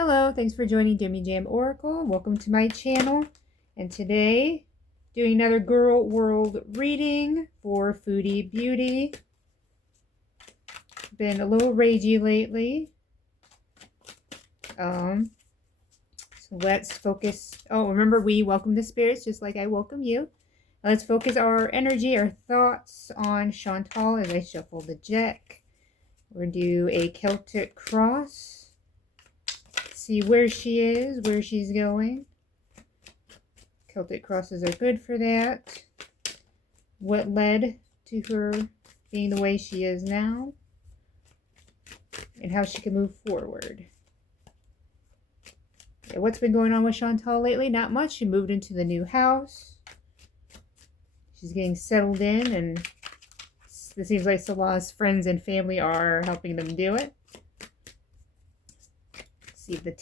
Hello, thanks for joining Jimmy Jam Oracle. Welcome to my channel. And today, doing another Girl World reading for Foodie Beauty. Been a little ragey lately. So let's focus. Oh, remember, we welcome the spirits just like I welcome you. Let's focus our energy, our thoughts on Chantal as I shuffle the deck. We're going to do a Celtic cross. See where she is, where she's going. Celtic crosses are good for that. What led to her being the way she is now, and how she can move forward. Yeah, what's been going on with Chantal lately? Not much. She moved into the new house. She's getting settled in, and it seems like Salah's friends and family are helping them do it. See if the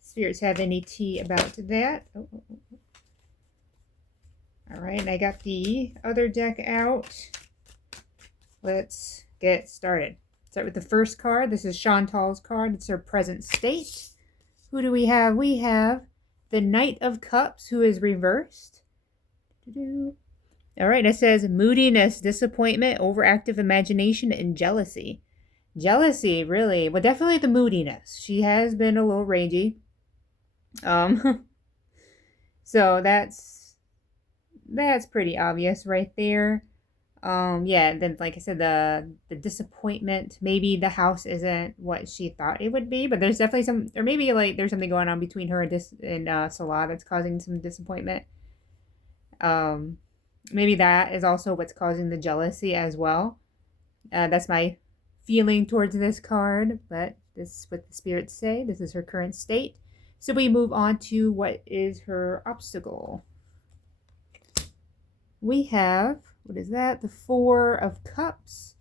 spirits have any tea about that. All right, and I got the other deck out. Let's get started. Start with the first card. This is Chantal's card. It's her present state. Who do we have? We have the Knight of Cups, who is reversed. All right, it says moodiness, disappointment, overactive imagination, and jealousy. Jealousy, really. Well, definitely the moodiness. She has been a little ragey. So that's pretty obvious right there. Yeah, then like I said, the disappointment. Maybe the house isn't what she thought it would be, but there's definitely some, or maybe like there's something going on between her and Salah that's causing some disappointment. Maybe that is also what's causing the jealousy as well. That's my feeling towards this card, but this is what the spirits say. This is her current state. So we move on to what is her obstacle. We have, what is that? The Four of Cups.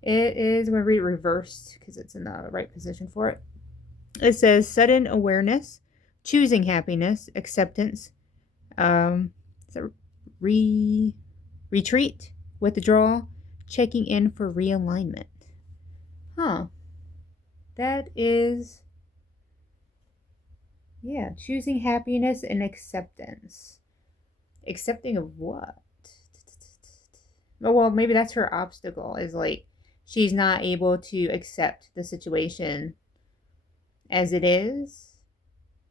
It is, I'm going to read it reversed because it's in the right position for it. It says sudden awareness, choosing happiness, acceptance, retreat, withdrawal, checking in for realignment. Huh. That is, yeah, choosing happiness and acceptance. Accepting of what? Oh, well, maybe that's her obstacle, is like she's not able to accept the situation as it is.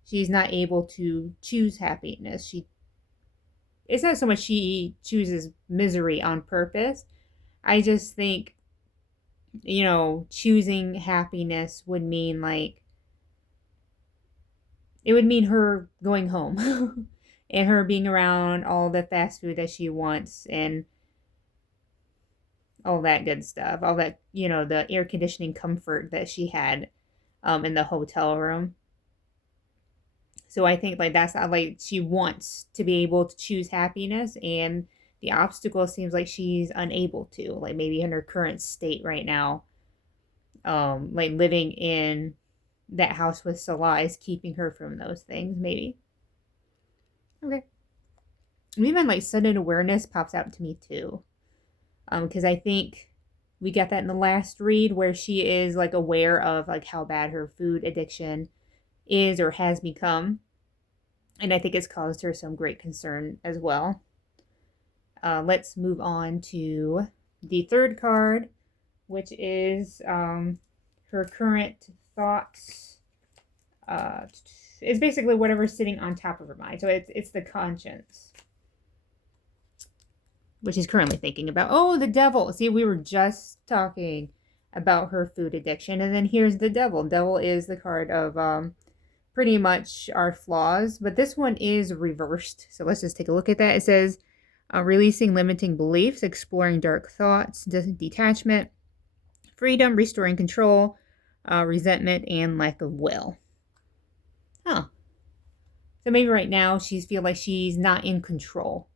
She's not able to choose happiness. It's not so much she chooses misery on purpose. I just think, choosing happiness would mean like, it would mean her going home and her being around all the fast food that she wants and all that good stuff. All that, the air conditioning comfort that she had in the hotel room. So I think like that's not like she wants to be able to choose happiness, and the obstacle seems like she's unable to. Like maybe in her current state right now, like living in that house with Salah is keeping her from those things, maybe. Okay. Even like sudden awareness pops out to me too. Because I think we got that in the last read where she is like aware of like how bad her food addiction is or has become. And I think it's caused her some great concern as well. Let's move on to the third card, which is her current thoughts. It's basically whatever's sitting on top of her mind. So it's the conscience, which she's currently thinking about. Oh, the devil. See, we were just talking about her food addiction. And then here's the devil. Devil is the card of pretty much our flaws. But this one is reversed. So let's just take a look at that. It says releasing limiting beliefs, exploring dark thoughts, detachment, freedom, restoring control, resentment, and lack of will. Huh. So maybe right now she feels like she's not in control.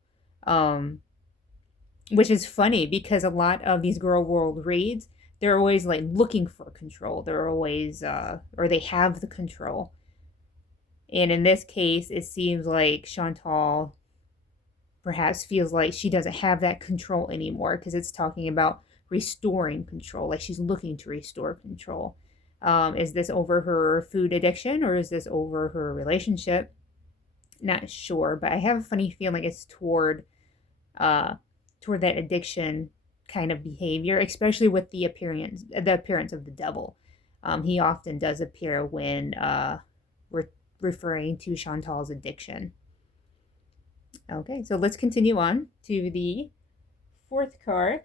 Which is funny because a lot of these Girl World reads, they're always like looking for control. They're always, or they have the control. And in this case, it seems like Chantal perhaps feels like she doesn't have that control anymore because it's talking about restoring control. Like she's looking to restore control. Is this over her food addiction or is this over her relationship? Not sure, but I have a funny feeling it's uh toward that addiction kind of behavior, especially with the appearance of the devil. He often does appear when we're referring to Chantal's addiction. Okay, so let's continue on to the fourth card,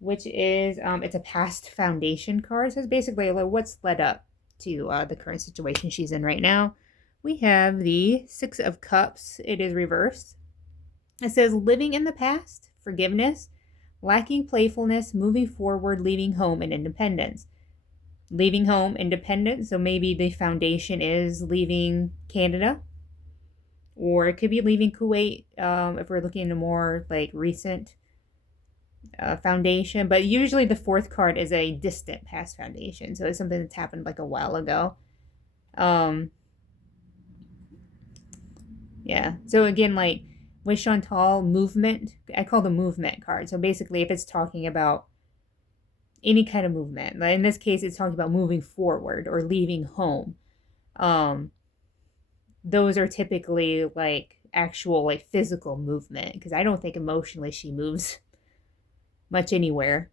which is it's a past foundation card. So it's basically like what's led up to the current situation she's in right now. We have the Six of Cups. It is reversed. It says living in the past, forgiveness, lacking playfulness, moving forward, leaving home, and independence. Leaving home, independence. So maybe the foundation is leaving Canada, or it could be leaving Kuwait if we're looking at a more like recent foundation. But usually the fourth card is a distant past foundation, so it's something that's happened like a while ago. Um, yeah. So again, like with Chantal, movement. I call the movement card. So basically, if it's talking about any kind of movement, like in this case, it's talking about moving forward or leaving home. Um, those are typically like actual like physical movement because I don't think emotionally she moves much anywhere.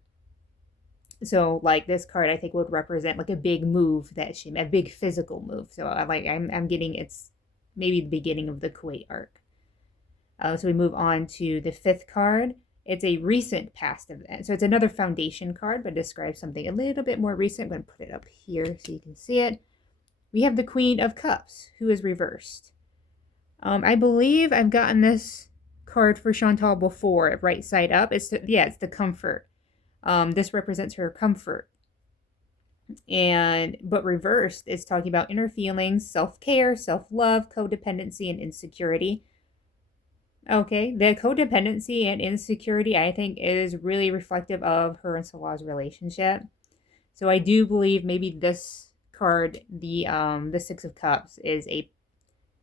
So like this card I think would represent like a big move that a big physical move. So I'm getting it's maybe the beginning of the Kuwait arc. So we move on to the fifth card. It's a recent past event. So it's another foundation card, but describes something a little bit more recent. I'm going to put it up here so you can see it. We have the Queen of Cups, who is reversed. I believe I've gotten this card for Chantal before, right side up. It's the comfort. This represents her comfort. But reversed is talking about inner feelings, self-care, self-love, codependency, and insecurity. Okay, the codependency and insecurity, I think, is really reflective of her and Salah's relationship. So I do believe maybe this card, the Six of Cups, is a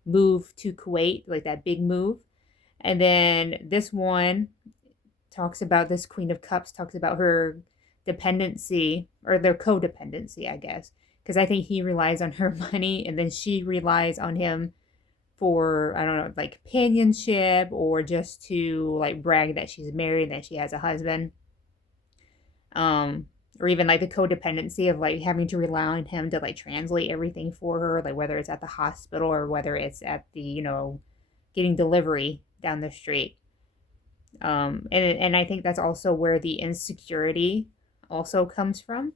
move to Kuwait, like that big move. And then this one talks about this Queen of Cups, talks about her dependency, or their codependency, I guess. Because I think he relies on her money and then she relies on him for, I don't know, like companionship or just to like brag that she's married, that she has a husband. Or even like the codependency of like having to rely on him to like translate everything for her, like whether it's at the hospital or whether it's at the, getting delivery down the street. And I think that's also where the insecurity also comes from,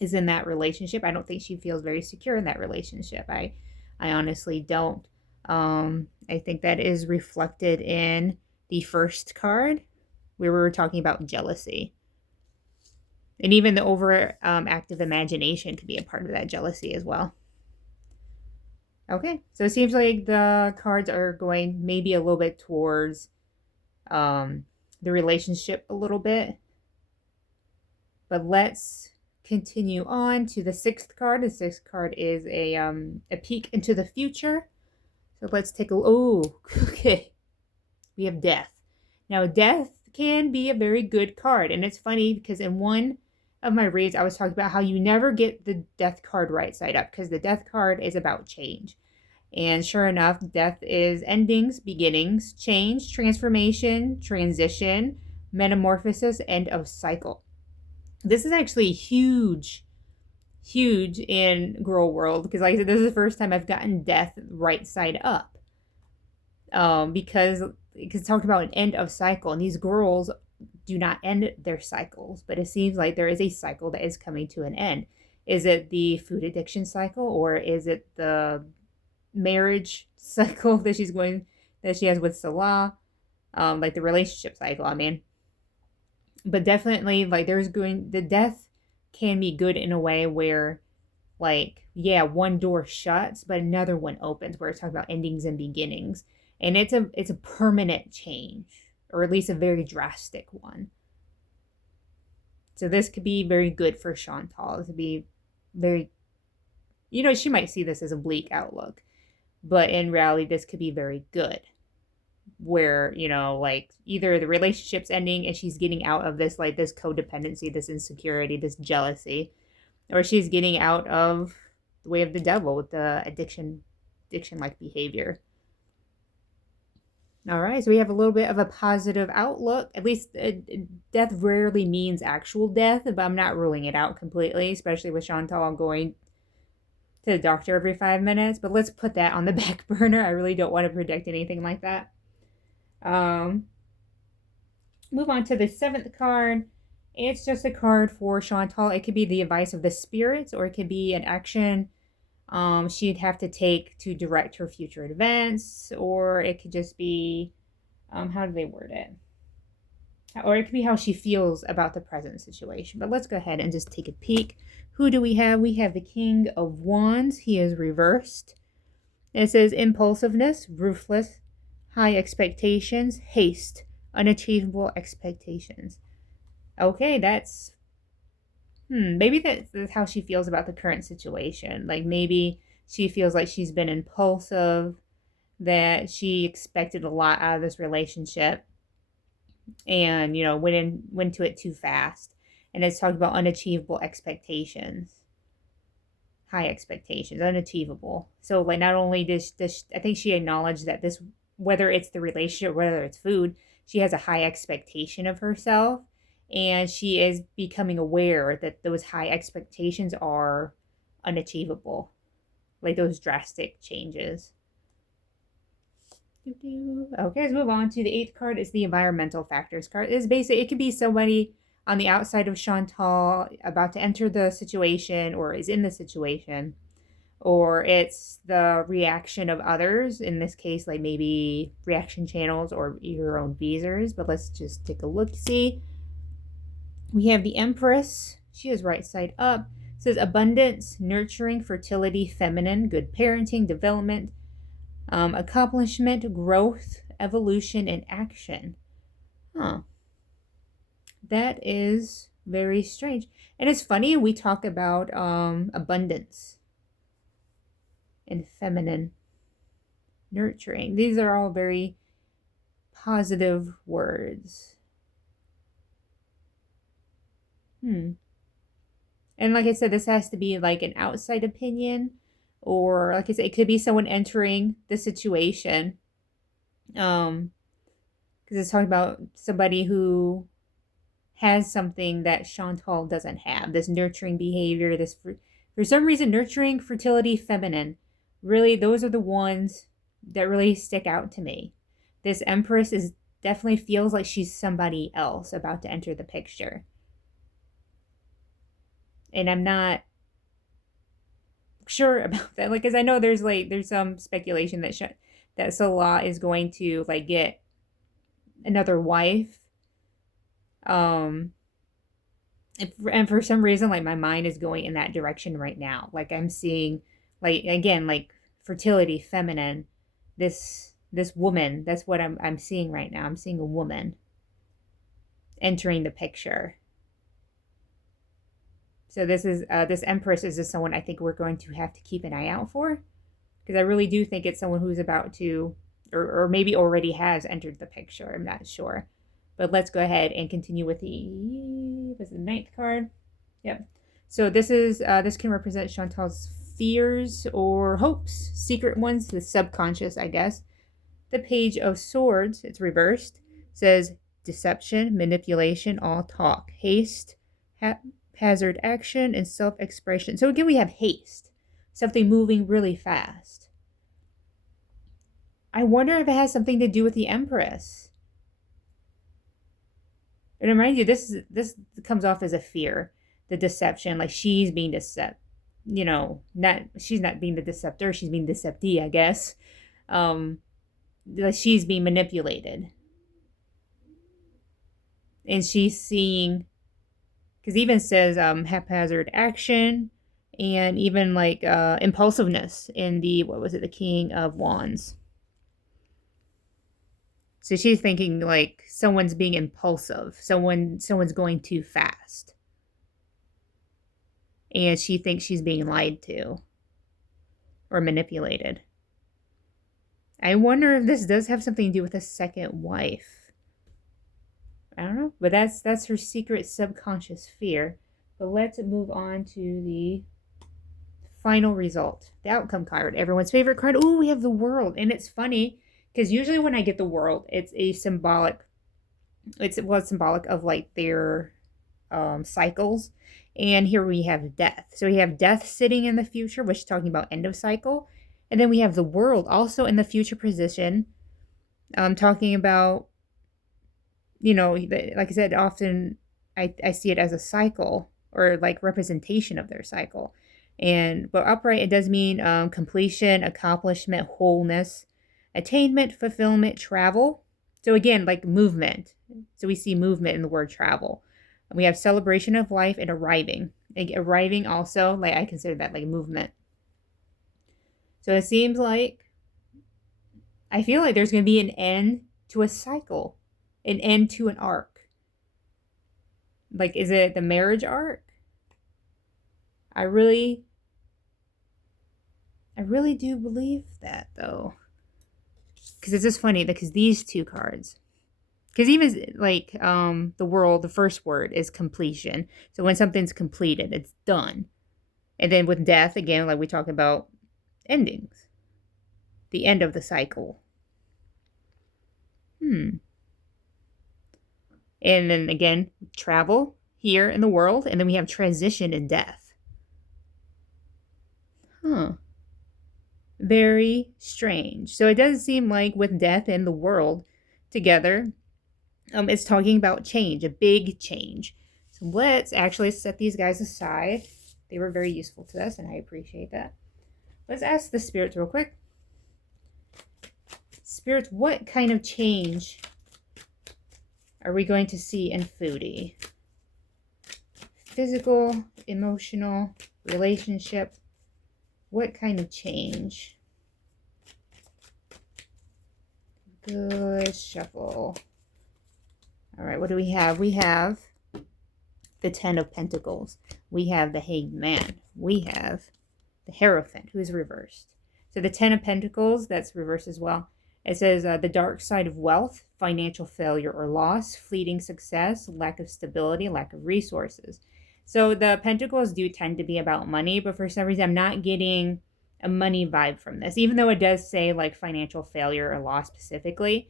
is in that relationship. I don't think she feels very secure in that relationship. I honestly don't. I think that is reflected in the first card where we were talking about jealousy. And even the overactive imagination could be a part of that jealousy as well. Okay, so it seems like the cards are going maybe a little bit towards the relationship a little bit. But let's continue on to the sixth card. The sixth card is a peek into the future. So let's take a okay. We have death. Now death can be a very good card, and it's funny because in one of my reads I was talking about how you never get the death card right side up because the death card is about change. And sure enough, death is endings, beginnings, change, transformation, transition, metamorphosis, end of cycle. This is actually huge in Girl World because, like I said, this is the first time I've gotten death right side up. Because it talked about an end of cycle, and these girls do not end their cycles, but it seems like there is a cycle that is coming to an end. Is it the food addiction cycle, or is it the marriage cycle that she has with Salah? Like the relationship cycle, I mean. But definitely, like the death can be good in a way where, like, yeah, one door shuts, but another one opens, where it's talking about endings and beginnings. And it's a permanent change, or at least a very drastic one. So this could be very good for Chantal. It could be very, she might see this as a bleak outlook, but in reality, this could be very good. Where, like either the relationship's ending and she's getting out of this, like this codependency, this insecurity, this jealousy, or she's getting out of the way of the devil with the addiction like behavior. All right, so we have a little bit of a positive outlook. At least death rarely means actual death, but I'm not ruling it out completely, especially with Chantal going to the doctor every 5 minutes. But let's put that on the back burner. I really don't want to predict anything like that. Move on to the seventh card. It's just a card for Chantal. It could be the advice of the spirits, or it could be an action she'd have to take to direct her future events, or it could just be, how do they word it? Or it could be how she feels about the present situation. But let's go ahead and just take a peek. Who do we have? We have the King of Wands. He is reversed. It says impulsiveness, ruthless, high expectations, haste, unachievable expectations. Okay, that's maybe that's how she feels about the current situation. Like maybe she feels like she's been impulsive, that she expected a lot out of this relationship, and went to it too fast. And it's talking about unachievable expectations, high expectations, unachievable. So like not only does I think she acknowledged that this, whether it's the relationship, whether it's food, she has a high expectation of herself, and she is becoming aware that those high expectations are unachievable, like those drastic changes. Okay, let's move on to the eighth card. Is the environmental factors card. It's basically, it could be somebody on the outside of Chantal about to enter the situation or is in the situation, or it's the reaction of others, in this case like maybe reaction channels or your own visors. But let's just take a look. See, we have the Empress. She is right side up. It says abundance, nurturing, fertility, feminine, good parenting, development, accomplishment, growth, evolution, and action. That is very strange. And it's funny, we talk about abundance and feminine, nurturing. These are all very positive words. And like I said, this has to be like an outside opinion, or like I said, it could be someone entering the situation. Because it's talking about somebody who has something that Chantal doesn't have. This nurturing behavior, this for some reason, nurturing, fertility, feminine. Really, those are the ones that really stick out to me. This Empress is definitely feels like she's somebody else about to enter the picture. And I'm not sure about that. Like, because I know there's some speculation that Salah is going to like get another wife. And for some reason, like my mind is going in that direction right now. Like I'm seeing, like again, like fertility, feminine. This woman. That's what I'm seeing right now. I'm seeing a woman entering the picture. So this Empress is just someone I think we're going to have to keep an eye out for, because I really do think it's someone who's about to, or maybe already has entered the picture. I'm not sure. But let's go ahead and continue with the ninth card. Yep. So this can represent Chantal's fears or hopes, secret ones, the subconscious, I guess. The Page of Swords, it's reversed, says deception, manipulation, all talk, haste, haphazard action, and self-expression. So again, we have haste, something moving really fast. I wonder if it has something to do with the Empress. And remind you, this comes off as a fear, the deception, like she's being she's not being the deceptor, she's being deceptee, I guess. Like she's being manipulated, and she's seeing, because even says haphazard action, and even like impulsiveness in the King of Wands. So she's thinking like someone's being impulsive, someone's going too fast. And she thinks she's being lied to or manipulated. I wonder if this does have something to do with a second wife. I don't know, but that's her secret subconscious fear. But let's move on to the final result, the outcome card, everyone's favorite card. Oh, we have the world. And it's funny because usually when I get the world, it's a symbolic, it's symbolic of like their cycles. And here we have death. So we have death sitting in the future, which is talking about end of cycle. And then we have the world also in the future position, talking about, you know, like I said, often I see it as a cycle or like representation of their cycle. And but upright, it does mean completion, accomplishment, wholeness, attainment, fulfillment, travel. So again, like movement. So we see movement in the word travel. We have celebration of life and arriving. Like arriving also, like I consider that like movement. So it seems like I feel like there's going to be an end to a cycle, an end to an arc. Like, is it the marriage arc? I really do believe that though. Because it's just funny because these two cards, because even like the world, the first word is completion. So when something's completed, it's done. And then with death, again, like we talk about endings, the end of the cycle. And then again, travel here in the world, and then we have transition and death. Very strange. So it does seem like with death and the world together, it's talking about change, a big change. So let's actually set these guys aside. They were very useful to us, and I appreciate that. Let's ask the spirits real quick. Spirits, what kind of change are we going to see in Foodie? Physical, emotional, relationship. What kind of change? Good shuffle. All right, what do we have? We have the Ten of Pentacles. We have the Hanged Man. We have the Hierophant, who is reversed. So the Ten of Pentacles, that's reversed as well. It says the dark side of wealth, financial failure or loss, fleeting success, lack of stability, lack of resources. So the Pentacles do tend to be about money, but for some reason I'm not getting a money vibe from this. Even though it does say like financial failure or loss specifically,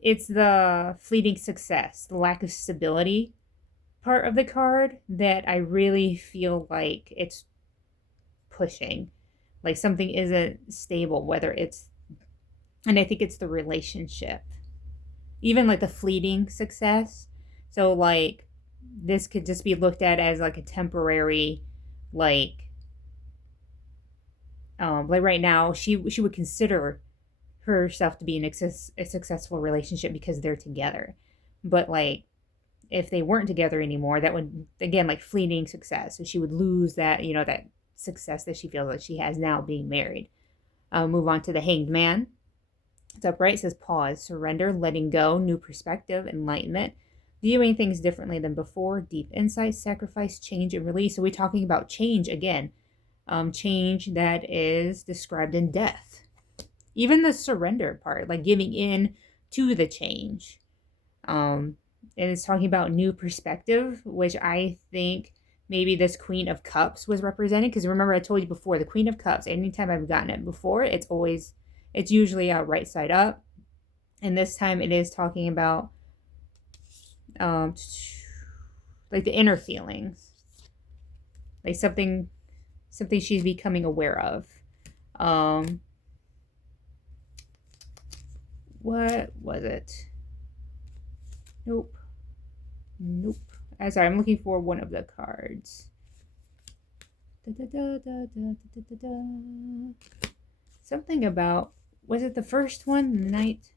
it's the fleeting success, the lack of stability part of the card that I really feel like it's pushing. Like something isn't stable, whether it's, and I think it's the relationship. Even like the fleeting success. So like this could just be looked at as like a temporary, like right now she would consider herself to be in a successful relationship because they're together. But like if they weren't together anymore, that would again like fleeting success. So she would lose that, you know, that success that she feels like she has now being married. Move on to the Hanged Man. It's upright. It says pause, surrender, letting go, new perspective, enlightenment, viewing things differently than before, deep insight, sacrifice, change, and release. So we're talking about change again. Change that is described in death. Even the surrender part, like giving in to the change. And it's talking about new perspective, which I think maybe this Queen of Cups was representing. Because remember I told you before, the Queen of Cups, anytime I've gotten it before, it's usually right side up. And this time it is talking about like the inner feelings. Like something she's becoming aware of. What was it? Nope. Sorry, I'm looking for one of the cards. Something about, was it the first one? Night,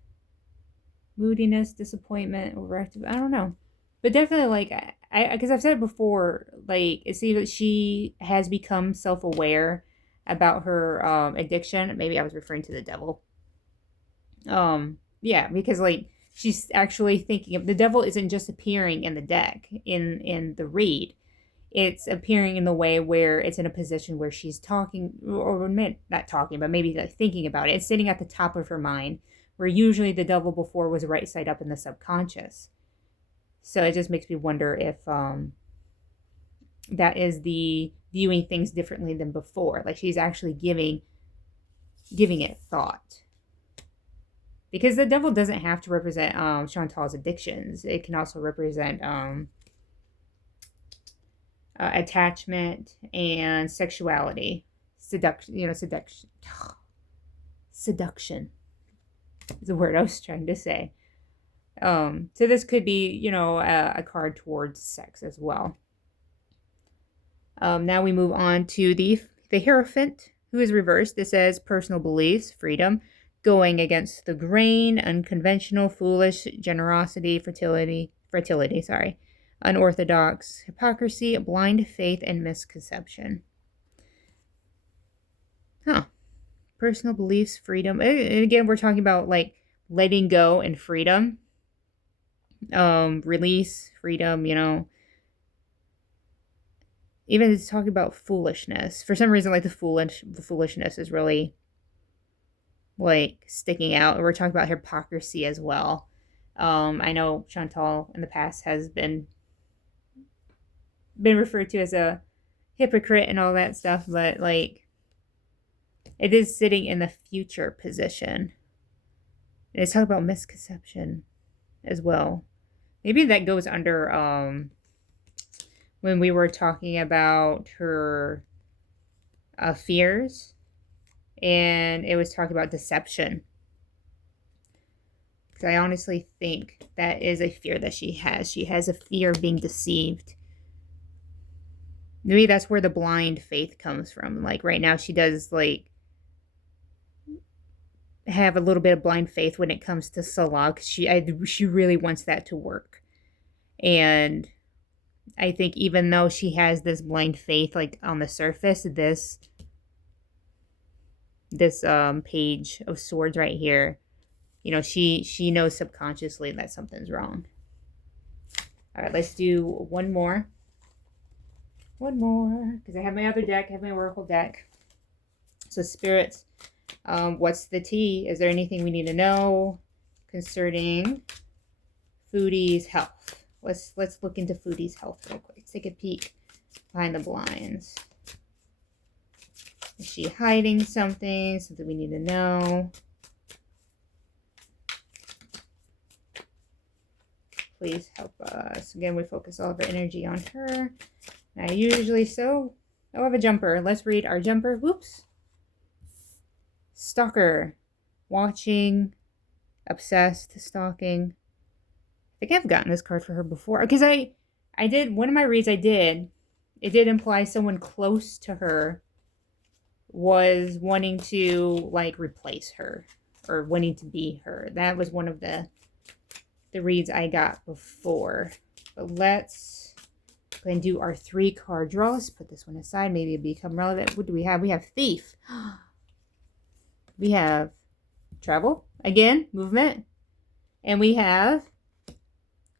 moodiness, disappointment, overactive. I don't know, but definitely like because I've said it before. Like it seems that she has become self-aware about her addiction. Maybe I was referring to the devil. Yeah, because like she's actually thinking of the devil isn't just appearing in the deck in the read. It's appearing in the way where it's in a position where she's talking, or not talking, but maybe like thinking about it. It's sitting at the top of her mind, where usually the devil before was right side up in the subconscious. So it just makes me wonder if that is the viewing things differently than before. Like she's actually giving it thought. Because the devil doesn't have to represent Chantal's addictions. It can also represent attachment and sexuality, seduction. Seduction is the word I was trying to say. So this could be, a card towards sex as well. Now we move on to the Hierophant, who is reversed. It says personal beliefs, freedom, going against the grain, unconventional, foolish, generosity, fertility, unorthodox, hypocrisy, blind faith, and misconception. Personal beliefs, freedom. And again, we're talking about like letting go and freedom. Release, freedom, Even it's talking about foolishness. For some reason, like the foolishness is really like sticking out. We're talking about hypocrisy as well. I know Chantal in the past has been referred to as a hypocrite and all that stuff, but like it is sitting in the future position. And it's talking about misconception as well. Maybe that goes under when we were talking about her fears, and it was talking about deception. Because I honestly think that is a fear that she has. She has a fear of being deceived. Maybe that's where the blind faith comes from. Like right now she does like have a little bit of blind faith when it comes to Salah, because she really wants that to work. And I think even though she has this blind faith like on the surface, this page of swords right here, she knows subconsciously that something's wrong. All right, let's do one more, because I have my other deck. I have my Oracle deck. So spirits, what's the tea? Is there anything we need to know concerning Foodie's health? Let's look into Foodie's health real quick. Take a peek behind the blinds. Is she hiding something? Something we need to know? Please help us. Again, we focus all of our energy on her. I usually so. Oh, I have a jumper. Let's read our jumper. Whoops. Stalker. Watching. Obsessed. Stalking. I think I've gotten this card for her before. Because I did, one of my reads it did imply someone close to her was wanting to, like, replace her. Or wanting to be her. That was one of the reads I got before. But let's go and do our 3-card draw. Let's put this one aside. Maybe it'll become relevant. What do we have? We have Thief. We have Travel. Again, movement. And we have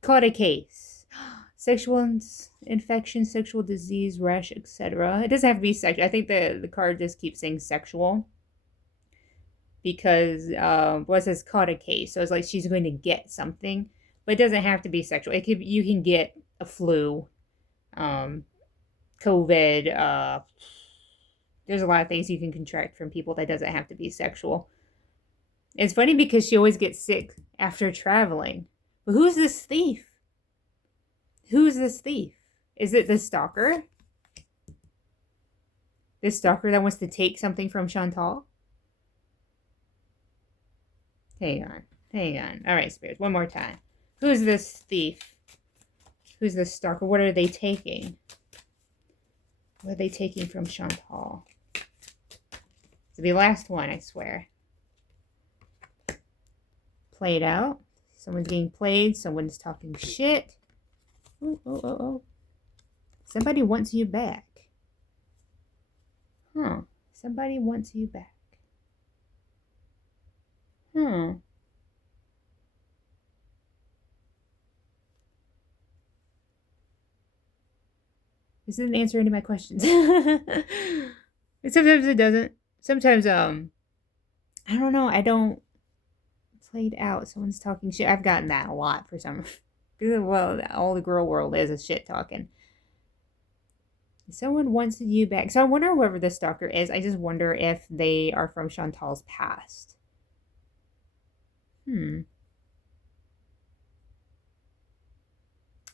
caught a case. Sexual infection, sexual disease, rash, etc. It doesn't have to be sexual. I think the card just keeps saying sexual. Because it says caught a case. So it's like she's going to get something. But it doesn't have to be sexual. You can get a flu, COVID. There's a lot of things you can contract from people that doesn't have to be sexual. It's funny because she always gets sick after traveling. But who's this thief? Who's this thief? Is it the stalker? This stalker that wants to take something from Chantal? Hang on. All right, spirits, one more time. Who's this thief? Who's this stalker? What are they taking? What are they taking from Chantal? It's the last one, I swear. Played out. Someone's getting played. Someone's talking shit. Oh. Somebody wants you back. Somebody wants you back. This didn't answer any of my questions. Sometimes it doesn't. Sometimes, I don't know. I don't. Played out. Someone's talking shit. I've gotten that a lot for some. Well, all the girl world is shit talking. Someone wants you back. So I wonder whoever this stalker is. I just wonder if they are from Chantal's past.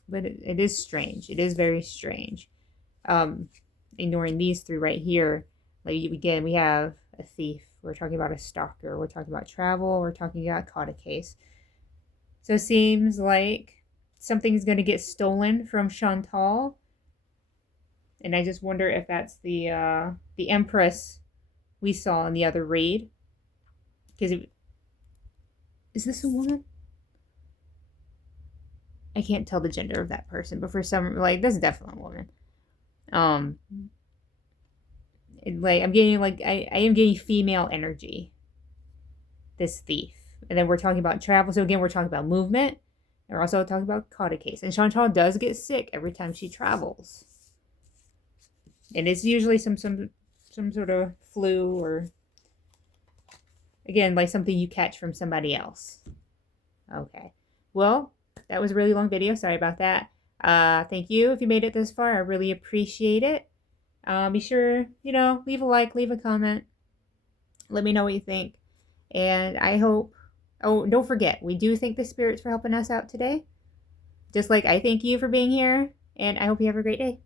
But it is strange. It is very strange. Um, Ignoring these three right here, like again, we have a thief. We're talking about a stalker. We're talking about travel. We're talking about caught a case. So it seems like something's going to get stolen from Chantal, and I just wonder if that's the Empress we saw in the other raid. Because is this a woman? I can't tell the gender of that person, but for some, like, this is definitely a woman. Um, like I'm getting like I am getting female energy. This thief, and then we're talking about travel. So again, we're talking about movement. And we're also talking about caught a case. And Chantal does get sick every time she travels, and it's usually some sort of flu or again like something you catch from somebody else. Okay, well that was a really long video. Sorry about that. Thank you if you made it this far. I really appreciate it. Be sure, leave a like, leave a comment. Let me know what you think. And I hope, oh, don't forget, we do thank the spirits for helping us out today. Just like I thank you for being here. And I hope you have a great day.